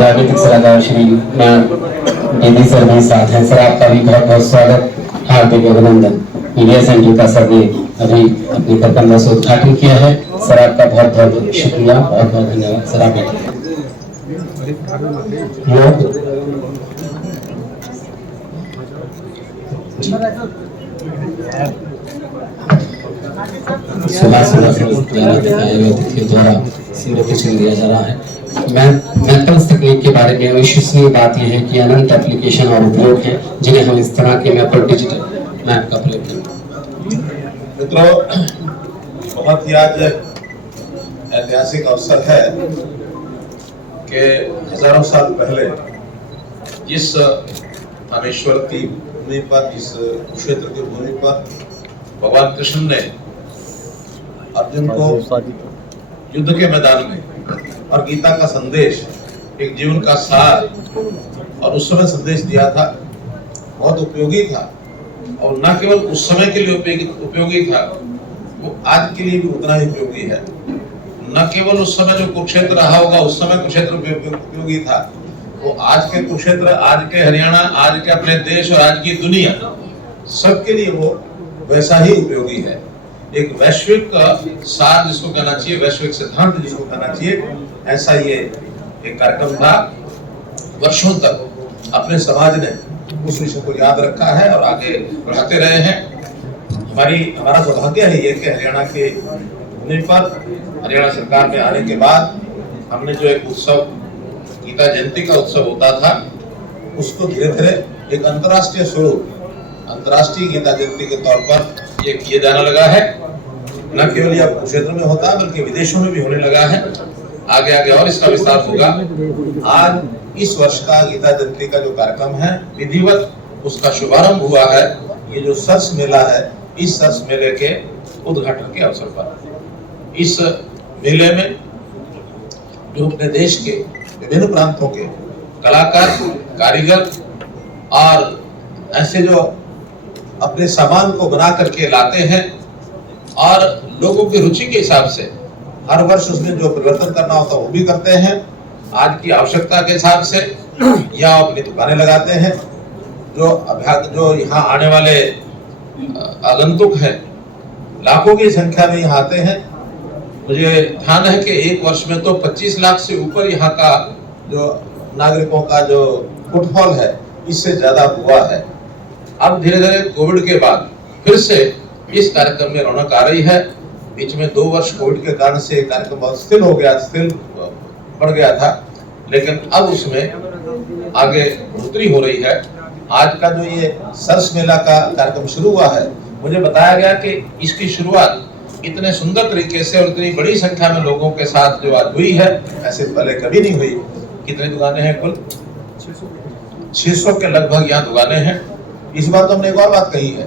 राजनीतिक सलाहकार श्री दीदी सर भी साथ हैं। सर आपका भी बहुत बहुत स्वागत, हार्दिक अभिनंदन। मीडिया सेंटर का सर ने अभी अपनी प्रबंध से उद्घाटन किया है। सर आपका बहुत बहुत शुक्रिया, बहुत बहुत धन्यवाद। सर आप के द्वारा सिंडिकेशन दिया जा रहा है। मैथमेटिक्स तकनीक के बारे में विश्वसनीय बात यह है कि अनंत एप्लीकेशन और उपयोग है जिन्हें हम इस तरह के मैप और डिजिटल मैप का प्रयोग करें। मित्रों, बहुत ही आज ऐतिहासिक अवसर है कि हजारों साल पहले जिस रामेश्वर की भूमि पर, जिस क्षेत्र की भूमि पर भगवान कृष्ण ने अर्जुन को युद्ध के मैदान में और गीता का संदेश, एक जीवन का सार और उस समय संदेश दिया था, बहुत उपयोगी था। और न केवल उस समय के लिए उपयोगी था, वो आज के लिए भी उतना ही उपयोगी है। न केवल उस समय जो कुरुक्षेत्र रहा होगा उस समय कुरुक्षेत्र उपयोगी था, वो आज के कुरुक्षेत्र, आज के हरियाणा, आज के अपने देश और आज की दुनिया, सबके लिए वो वैसा ही उपयोगी है। एक वैश्विक सार जिसको कहना चाहिए, वैश्विक सिद्धांत जिसको कहना चाहिए, ऐसा ये एक कार्यक्रम था। वर्षों तक अपने समाज ने उस विषय को याद रखा है और आगे बढ़ाते रहे हैं। हमारा सौभाग्य है ये कि हरियाणा के भूमि पर, हरियाणा सरकार में आने के बाद हमने जो एक उत्सव, गीता जयंती का उत्सव होता था, उसको धीरे धीरे एक अंतर्राष्ट्रीय स्वरूप, अंतर्राष्ट्रीय गीता जयंती के तौर पर ये किया जाने लगा है। न केवल यह क्षेत्र में होता है बल्कि विदेशों में भी होने लगा है। आगे आगे और इसका विस्तार होगा। आज इस वर्ष का गीता जयंती का जो कार्यक्रम है, विधिवत उसका शुभारंभ हुआ है। ये जो सरस मेला है, इस सरस मेले के उद्घाटन के अवसर पर, इस मेले में जो अपने देश के विभिन्न प्रांतों के कलाकार, कारीगर और ऐसे जो अपने सामान को बना करके लाते हैं और लोगों की रुचि के हिसाब से हर वर्ष उसमें जो परिवर्तन करना होता है वो भी करते हैं। आज की आवश्यकता के हिसाब से या अपनी दुकानें लगाते हैं। जो यहाँ आने वाले आगंतुक हैं, लाखों की संख्या में यहाँ आते हैं। मुझे ध्यान है कि एक वर्ष में तो 25 लाख से ऊपर यहाँ का जो नागरिकों का जो फुटफॉल है, इससे ज्यादा हुआ है। अब धीरे धीरे कोविड के बाद फिर से इस कार्यक्रम में रौनक आ रही है। बीच में 2 वर्ष कोविड के कारण से कार्यक्रम बहुत स्थिर बढ़ गया था, लेकिन अब उसमें आगे बढ़ोतरी हो रही है। आज का जो ये सरस मेला का कार्यक्रम शुरू हुआ है, मुझे बताया गया कि इसकी शुरुआत इतने सुंदर तरीके से और इतनी बड़ी संख्या में लोगों के साथ जो आज हुई है, ऐसे पहले कभी नहीं हुई। कितनी दुकानें हैं? कुल 600 के लगभग यहाँ दुकानें हैं। इस बार तो हमने एक और बात कही है,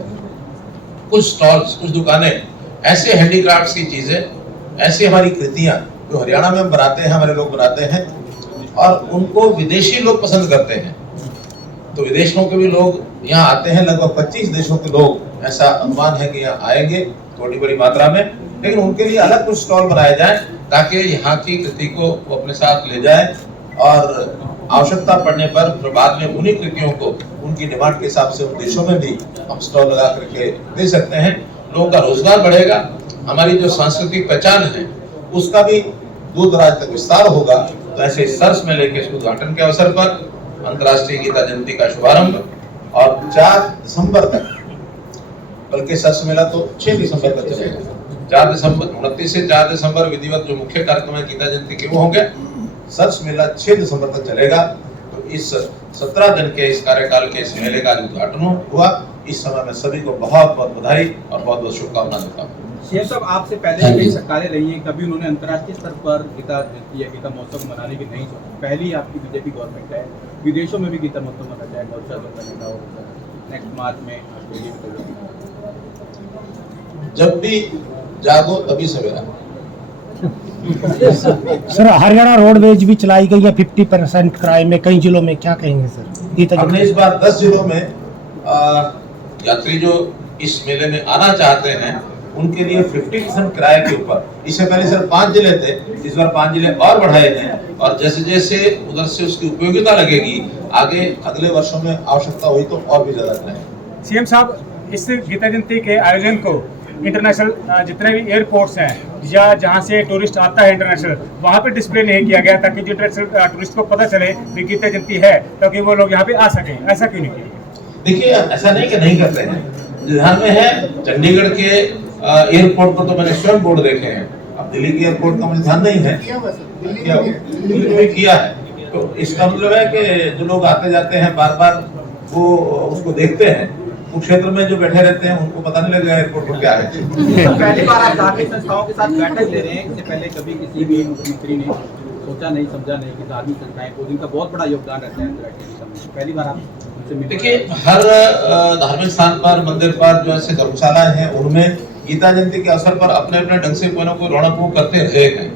कुछ स्टॉल्स, कुछ दुकानें ऐसे हैंडीक्राफ्ट्स की चीजें, ऐसी हमारी कृतियां जो हरियाणा में हम बनाते हैं, हमारे लोग बनाते हैं और उनको विदेशी लोग पसंद करते हैं। तो विदेशों के भी लोग यहाँ आते हैं, लगभग 25 देशों के लोग, ऐसा अनुमान है कि यहाँ आएंगे थोड़ी बड़ी मात्रा में। लेकिन उनके लिए अलग कुछ स्टॉल बनाए जाए ताकि यहाँ की कृति को वो अपने साथ ले जाए और आवश्यकता पड़ने पर बाद में उन्हीं कृतियों को उनकी डिमांड के हिसाब से उन देशों में भी हम स्टॉल लगा करके दे सकते हैं। लोगों का रोजगार बढ़ेगा, हमारी जो सांस्कृतिक पहचान है उसका भी दूर दराज तक विस्तार होगा। तो ऐसे सरस मेले के उद्घाटन के अवसर पर अंतर्राष्ट्रीय गीता जयंती का शुभारंभ और 4 दिसंबर तक, बल्कि सरस मेला तो 6 दिसंबर तक चलेगा। 4 दिसंबर 29 से 4 दिसंबर विधिवत जो मुख्य कार्यक्रम है गीता जयंती के वो होंगे। सरस मेला 6 दिसंबर तक चलेगा। तो इस 17 दिन के इस कार्यकाल के इस मेले का उद्घाटन हुआ। इस समय में सभी को बहुत बहुत बधाई और बहुत बहुत शुभकामनाएं देता हूँ। शेर साहब, आपसे पहले कई सरकारें रही हैं, कभी उन्होंने अंतर्राष्ट्रीय स्तर पर गीता जयंती या गीता महोत्सव मनाने की नहीं सोची। पहली आपकी बीजेपी गवर्नमेंट है, विदेशों में भी गीता महोत्सव मनाया जाएगा, नेक्स्ट मार्च में जब भी जागो तभी सवेरा। सर, हरियाणा रोडवेज भी चलाई गई है 50% किराए में कई जिलों में, क्या कहेंगे सर? गीता हमने इस बार 10 जिलों में यात्री जो इस मेले में आना चाहते हैं उनके लिए 50% किराए के ऊपर, इससे पहले सिर्फ 5 जिले थे, इस बार 5 जिले और बढ़ाए हैं और जैसे जैसे उधर से उसकी उपयोगिता लगेगी आगे अगले वर्षों में आवश्यकता हुई तो और भी ज्यादा कराएंगे। सीएम साहब, इस गीता जयंती के आयोजन को इंटरनेशनल जितने भी एयरपोर्ट्स हैं या जहां से टूरिस्ट आता है इंटरनेशनल, वहां पे डिस्प्ले नहीं किया गया ताकि जो इंटरनेशनल टूरिस्ट को पता चले कि गीता जयंती है, ताकि वो लोग यहाँ पे आ सकें। ऐसा क्यों नहीं किया? देखिए, ऐसा नहीं कि नहीं करते हैं, ध्यान में है। चंडीगढ़ के एयरपोर्ट पर तो मैंने स्वयं बोर्ड देखे हैं, अब दिल्ली के एयरपोर्ट का मुझे ध्यान नहीं है, किया है। तो इसका मतलब है कि जो लोग आते जाते हैं बार बार वो उसको देखते हैं, उस क्षेत्र में जो बैठे रहते हैं उनको पता नहीं लगेगा एयरपोर्ट पर क्या है। पहली बार आप धार्मिक संस्थाओं के साथ बैठक ले रहे हैं, इससे पहले कभी किसी भी मुख्यमंत्री ने सोचा नहीं समझा नहीं कि धार्मिक संस्थाएं को जिनका बहुत बड़ा योगदान रहता है अंतर्राष्ट्रीय दिशा में, पहली बार आप उनसे मिले? देखिए, हर धार्मिक स्थान पर, मंदिर पर जो ऐसे धर्मशालाएं हैं उनमें गीता जयंती के अवसर पर अपने अपने ढंग से कोई ना कोई रौनक वो करते रहे हैं।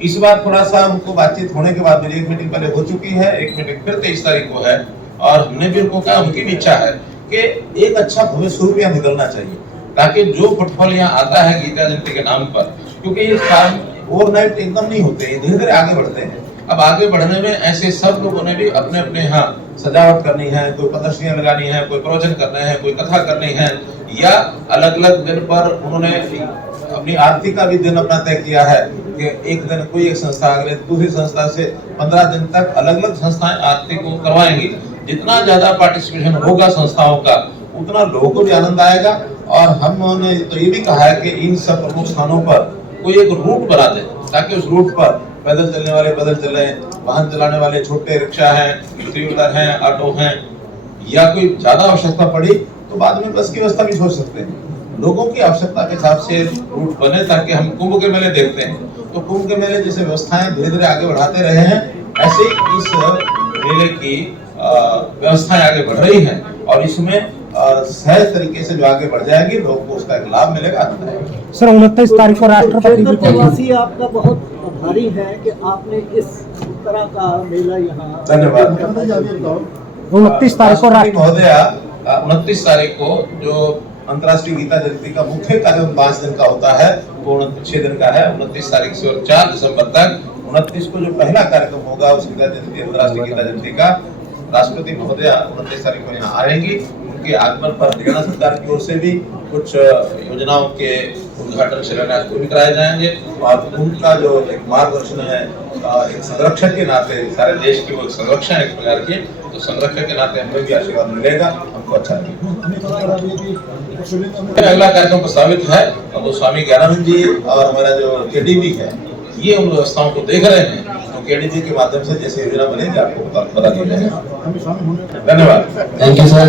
इस बार थोड़ा सा उनको बातचीत होने के बाद मेरी एक मीटिंग पहले हो चुकी है, एक मीटिंग फिर 23 तारीख को है और हमने भी उनको कहा, उनकी भी इच्छा है कि एक अच्छा भविष्य स्वरूप यहाँ निकलना चाहिए ताकि जो फुटफॉल यहाँ आता है गीता जयंती के नाम पर, क्योंकि ये काम ओवरनाइट एकदम नहीं होते, धीरे धीरे आगे बढ़ते हैं। अब आगे बढ़ने में ऐसे सब लोगों ने भी अपने अपने यहाँ सजावट करनी है, कोई प्रदर्शनियां लगानी है, कोई प्रवचन करने हैं, कोई कथा करनी है, या अलग अलग दिन पर उन्होंने अपनी आरती का भी दिन अपना तय किया है कि एक दिन कोई एक संस्था अगले दूसरी संस्था से 15 दिन तक अलग अलग संस्थाएं आरती को करवाएंगी। जितना ज्यादा पार्टिसिपेशन होगा संस्थाओं का उतना लोगों को भी आनंद आएगा। और हमने तो ये भी कहा है कि इन सब प्रमुख स्थानों पर कोई एक रूट बना दे ताकि उस रूट पर पैदल चलने वाले पैदल चले, वाहन चलाने वाले छोटे रिक्शा हैं, थ्री व्हीलर हैं, ऑटो हैं, या कोई ज्यादा आवश्यकता पड़ी तो बाद में बस की व्यवस्था भी सोच सकते हैं। लोगों की आवश्यकता के हिसाब से रूट बने ताकि हम कुंभ के मेले देखते हैं तो कुंभ के मेले जैसे व्यवस्थाएं धीरे धीरे आगे बढ़ाते रहे हैं, ऐसे ही इस मेले की व्यवस्थाएं आगे बढ़ रही हैं और इसमें सहज तरीके से जो आगे बढ़ जाएगी लोगों को उसका एक लाभ मिलेगा। सर 29 तारीख को राष्ट्रपति प्रवासी आपका बहुत आभारी है कि आपने इस तरह का मेला यहाँ। धन्यवाद। 29 तारीख को महोदया, 29 तारीख को जो अंतर्राष्ट्रीय गीता जयंती का मुख्य कार्यक्रम 5 दिन का होता है वो 6 दिन का है, 29 तारीख से और 4 दिसंबर तक। 29 को जो पहला कार्यक्रम होगा उस गीता जयंती, अंतर्राष्ट्रीय गीता जयंती का, राष्ट्रपति महोदया 29 तारीख को यहाँ आएंगी। उनके आगमन पर हरियाणा सरकार की ओर से भी कुछ योजनाओं के उद्घाटन शिलान्यास को भी कराए जाएंगे और उनका जो एक मार्गदर्शन है एक संरक्षक के नाते, सारे देश की वो संरक्षण है एक प्रकार की, तो संरक्षक के नाते हमें भी आशीर्वाद मिलेगा, हमको अच्छा लगेगा। अगला कार्यक्रम प्रस्तावित है और वो स्वामी ज्ञानानंद जी और हमारा जो केडीबी है ये उन व्यवस्थाओं को देख रहे हैं, तो केडीबी के माध्यम से जैसे योजना बनेगी आपको बता दिया जाएगा। धन्यवाद। Thank you sir.